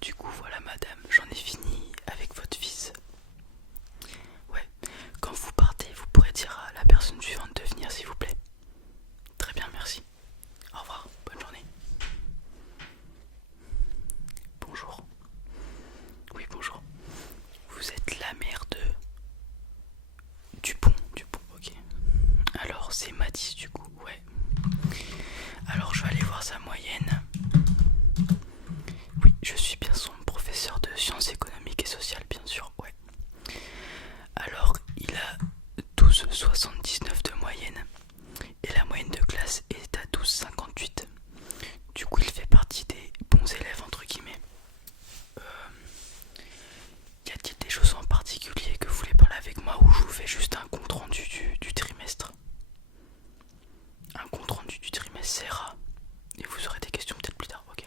Du coup, voilà madame, j'en ai fini avec votre fils. Ouais, quand vous partez, vous pourrez dire à la personne suivante de venir s'il vous plaît. Très bien, merci. Au revoir, bonne journée. Bonjour. Oui, bonjour. Vous êtes la mère de... Dupont, ok. Alors, c'est Mathis du coup, ouais. Alors, je vais aller voir sa moyenne. Oui, je suis bien son professeur de sciences économiques et sociales, bien sûr, ouais. Alors, il a 12,79 de moyenne. Et la moyenne de classe est à 12,58. Du coup, il fait partie des bons élèves, entre guillemets. Y a-t-il des choses en particulier que vous voulez parler avec moi ou je vous fais juste un compte rendu du trimestre? Un compte rendu du trimestre, c'est rare. Et vous aurez des questions peut-être plus tard, ok.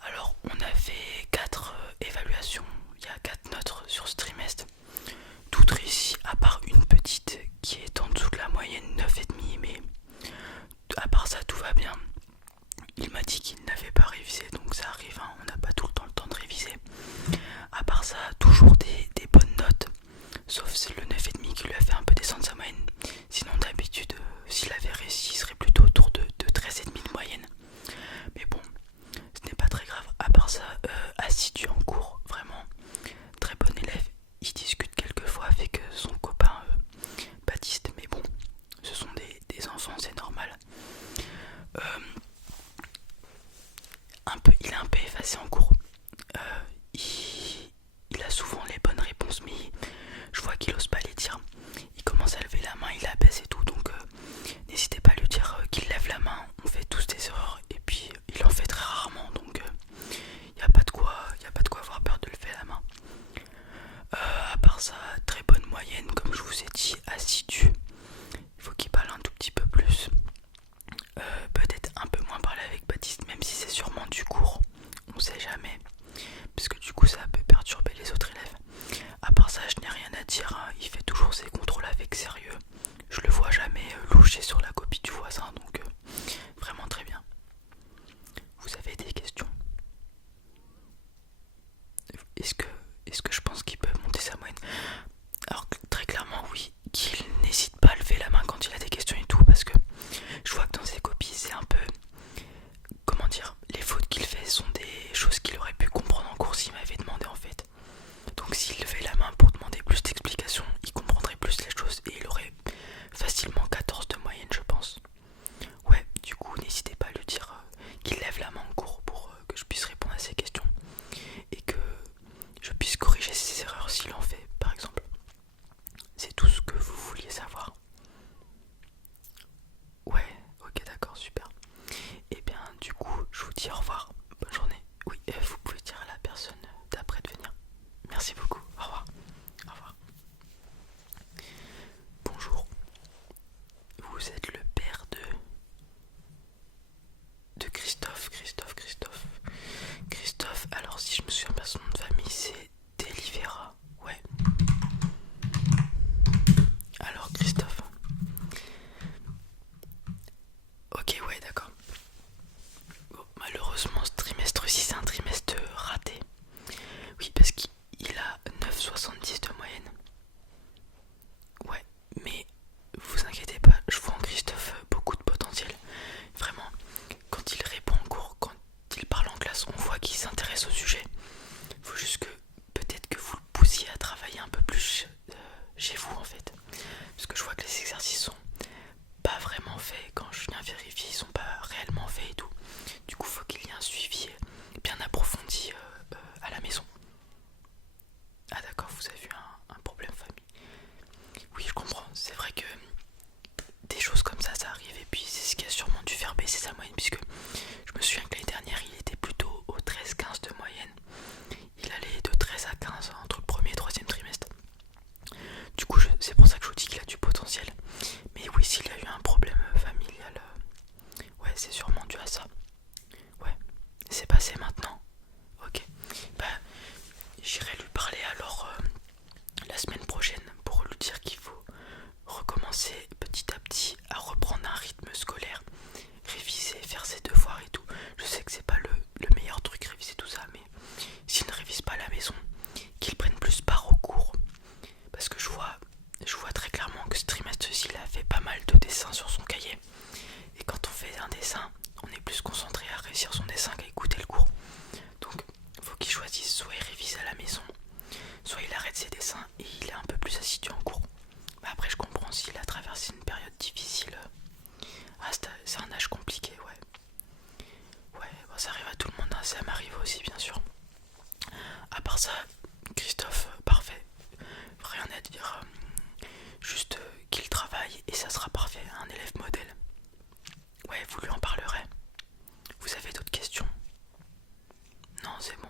Alors, on a fait 4 évaluations, il y a 4 notes sur ce trimestre. Toutes réussies, à part une petite qui est en dessous de la moyenne, 9,5, mais à part ça, tout va bien. Il m'a dit qu'il n'avait pas révisé, donc ça arrive, hein, on n'a pas tout le temps de réviser. À part ça, toujours des bonnes notes, sauf c'est le 9,5 qui lui a fait un peu descendre sa moyenne. Sinon d'habitude, s'il avait réussi, il serait plutôt autour de 13,5 de moyenne. Mais bon, ce n'est pas très grave. À part ça, assidu en cours, vraiment très bon élève. Il discute quelquefois avec son copain Baptiste, mais bon, ce sont des enfants, c'est normal. Il est un peu effacé en cours. Il a souvent les bonnes réponses, mais je vois qu'il ose pas les dire. Il commence à lever la main, il la baisse et tout, donc n'hésitez pas à lui dire qu'il lève la main. On fait tous des erreurs et puis il en fait très rarement, donc il n'y a pas de quoi avoir peur de lever la main. À part ça, très bonne moyenne, comme je vous ai dit, assidu. Il faut qu'il parle un tout petit peu plus. Peut-être un peu moins parler avec Baptiste, même si c'est sûrement du cours, on sait jamais, parce que du coup ça peut perturber les autres élèves. À part ça, je n'ai rien à dire, hein. Il fait toujours ses contrôles avec sérieux. Je le vois jamais loucher sur la copie du voisin, donc vraiment très bien. Vous avez des questions? Est-ce que je pense qu'il peut monter sa moyenne? Alors très clairement oui, qu'il n'hésite pas à lever la main quand il a des questions et tout, parce que je vois que dans ses copies c'est un peu, comment dire, les fautes qu'il fait sont des choses qu'il aurait pu comprendre en cours s'il m'avait demandé en fait. Donc s'il levait la main pour demander plus d'explications, il comprendrait plus les choses et il aurait facilement 14 de moyenne, je pense. Ouais, du coup n'hésitez pas à lui dire qu'il lève la main en cours pour que je puisse répondre à ses questions et que je puisse corriger ses erreurs s'il en fait, par exemple. C'est tout ce que vous vouliez savoir? Ouais, ok, d'accord, super. Et bien du coup, je vous dis au revoir, bonne journée. Oui, vous pouvez dire à la personne d'après de venir. Merci beaucoup, au revoir. Au revoir. Bonjour, vous êtes le père de Christophe, alors si je me souviens pas son nom de famille, c'est Delivera, ouais. Alors Christophe. Ok, ouais, d'accord. Bon, malheureusement, ce trimestre-ci, c'est un trimestre m'arrive aussi bien sûr. À part ça, Christophe, parfait, rien à dire, juste qu'il travaille et ça sera parfait, un élève modèle. Ouais, vous lui en parlerez. Vous avez d'autres questions? Non, c'est bon.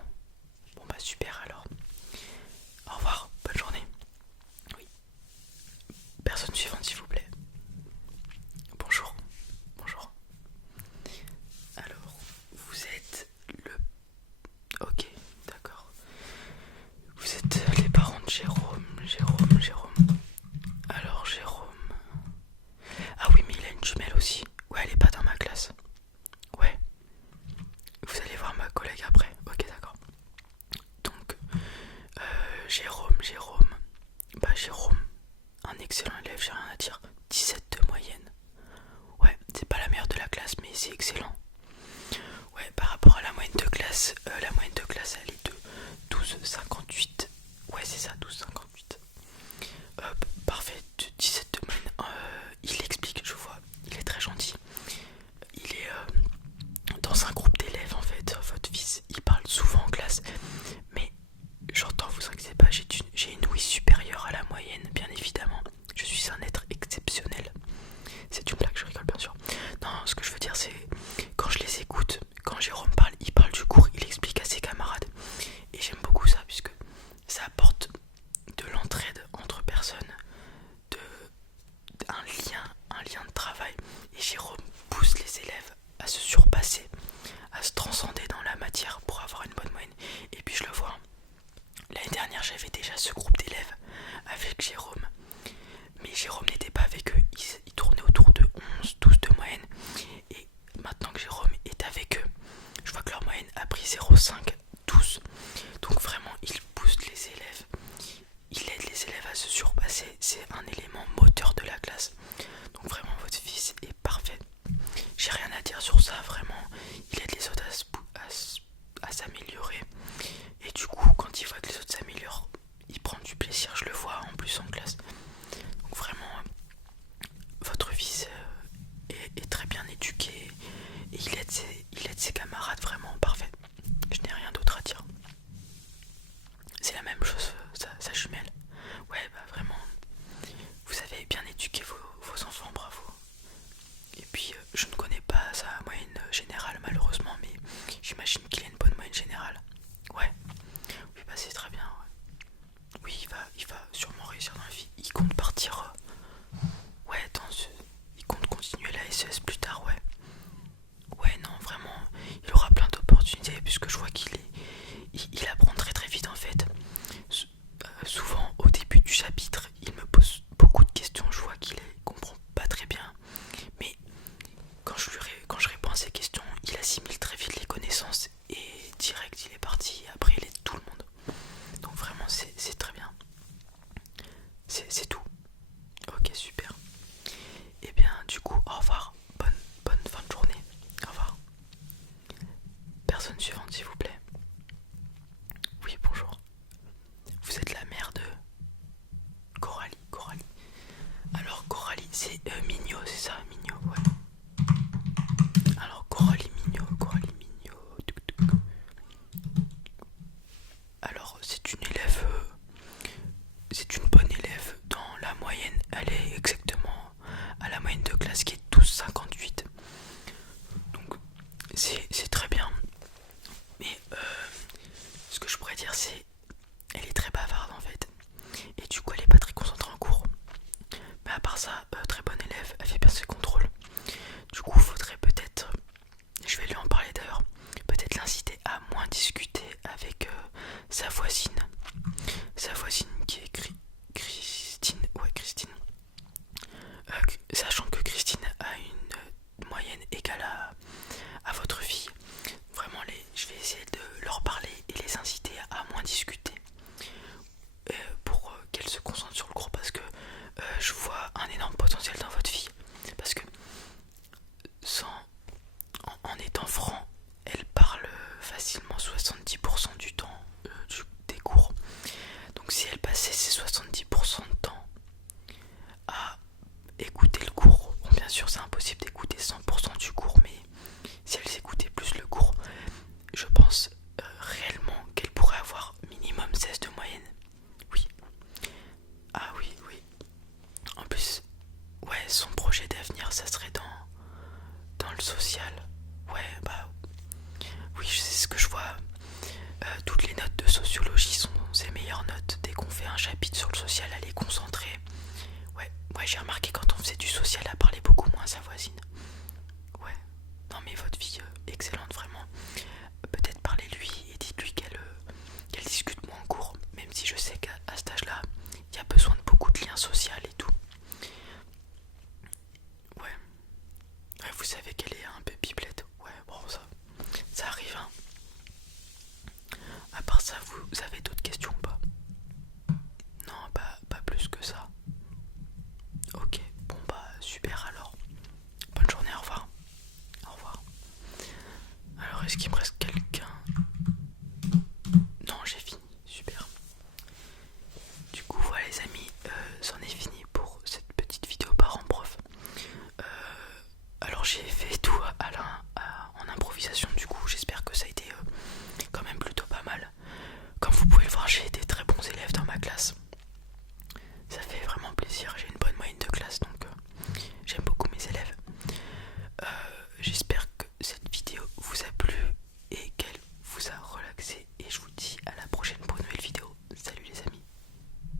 Bon bah super alors. Au revoir, bonne journée. Oui. Personne suivante s'il vous plaît. Bonjour. Bonjour. Alors, vous êtes le... Ok, d'accord. Vous êtes les parents de Jérôme. Alors Jérôme... Ah oui, mais il a une jumelle aussi. Ouais, elle est pas dans ma classe. Ouais. Vous allez voir ma collègue après. Ok, d'accord. Donc, Jérôme. Bah Jérôme, un excellent élève, j'ai rien à dire. 17 de moyenne. Ouais, c'est pas la meilleure de la classe, mais c'est excellent. Ouais, par rapport à la moyenne de classe, elle est de 12,58. Ouais, c'est ça, 12,58. Parfait, de 17 de moyenne. Il explique, je vois, il est très gentil. Il est dans un groupe d'élèves en fait. Votre fils, il parle souvent en classe, mais j'entends, vous inquiétez pas, j'ai une ouïe supérieure à la moyenne, bien évidemment. Je suis un être exceptionnel. C'est une blague, je rigole bien sûr. Non, ce que je veux dire, c'est quand je les écoute, quand Jérôme parle, il parle du cours, il explique à ses camarades. Et j'aime beaucoup ça, puisque ça apporte de l'entraide entre personnes, un lien de travail. Et Jérôme pousse les élèves à se surpasser, à se transcender dans la matière pour avoir une bonne moyenne. Et puis je le vois. L'année dernière, j'avais déjà ce groupe d'élèves avec Jérôme. Mais Jérôme n'était pas avec eux. Il tournait autour de 11, 12 de moyenne. Et maintenant que Jérôme est avec eux, je vois que leur moyenne a pris 0,5, 12. Donc vraiment, il pousse les élèves. Il aide les élèves à se surpasser. C'est un élément moteur de la classe. Donc vraiment, votre fils est parfait. J'ai rien à dire sur ça, vraiment. Il aide les autres à s'améliorer. Et du coup, quand il voit que les autres s'améliorent, il prend du plaisir, je le vois en plus en classe. Donc vraiment, votre fils est très bien éduqué et il aide ses camarades, vraiment parfait. Je n'ai rien d'autre à dire. C'est la même chose, sa jumelle. Ouais, bah vraiment, vous avez bien éduqué vos enfants, bravo. Et puis, je ne connais pas sa moyenne générale malheureusement, mais j'imagine qu'il a une bonne moyenne générale. Ouais, oui, bah c'est très bien. Ouais. Oui, il va sûrement réussir dans la vie. Il compte partir. Ouais, il compte continuer la SES plus tard, ouais. Ouais, non, vraiment, il aura plein d'opportunités puisque je vois il apprend très très vite en fait. Souvent, au début du chapitre, il me pose beaucoup de questions. Je vois qu'il comprend pas très bien, mais quand je réponds à ces questions, il assimile très vite les connaissances et direct il est parti. Après, il aide tout le monde. Donc vraiment, c'est très bien. C'est tout. Ok, super. Et bien, du coup, au revoir. Bonne fin de journée. Au revoir. Personne suivante, s'il vous plaît. Oui, bonjour. Vous êtes la mère de Coralie. Alors, Coralie, c'est Mignot, c'est ça, Mignot, ouais. Alors, Coralie Mignot. Alors, c'est une élève, c'est une bonne élève dans la moyenne. Elle est exactement à la moyenne de classe qui est 12,58. Donc, c'est très bien. Mais ce que je pourrais dire, c'est elle est très bavarde en fait. Et du coup, elle est pas très concentrée en cours. Mais à part ça, très bonne élève, elle fait bien ses contrôles. Du coup, faudrait peut-être, je vais lui en parler d'ailleurs, peut-être l'inciter à moins discuter avec sa voisine qui est Christine. Ouais, Christine. Sachant que Christine a une moyenne égale à votre fille. Vraiment, je vais essayer de leur parler et les inciter à moins discuter pour qu'elles se concentrent sur le cours parce que je vois un énorme potentiel dans votre fille. Parce que en étant franc, elle parle facilement 70% du temps des cours. Donc si elle passait ces 70% de temps à écouter le cours, bon bien sûr c'est impossible d'écouter 100% du cours, mais si elle s'écoutait plus le cours, je pense Vous avez d'autres questions ou pas? Non, pas plus que ça. Ok, bon bah super alors. Bonne journée, au revoir. Au revoir. Alors est-ce qu'il me reste quelqu'un? Non, j'ai fini, super. Du coup voilà les amis, c'en est fini pour cette petite vidéo parent-prof. Alors j'ai fait tout en improvisation, du coup j'espère que ça a été quand même plutôt pas mal. Comme vous pouvez le voir, j'ai des très bons élèves dans ma classe. Ça fait vraiment plaisir, j'ai une bonne moyenne de classe, donc j'aime beaucoup mes élèves. J'espère que cette vidéo vous a plu et qu'elle vous a relaxé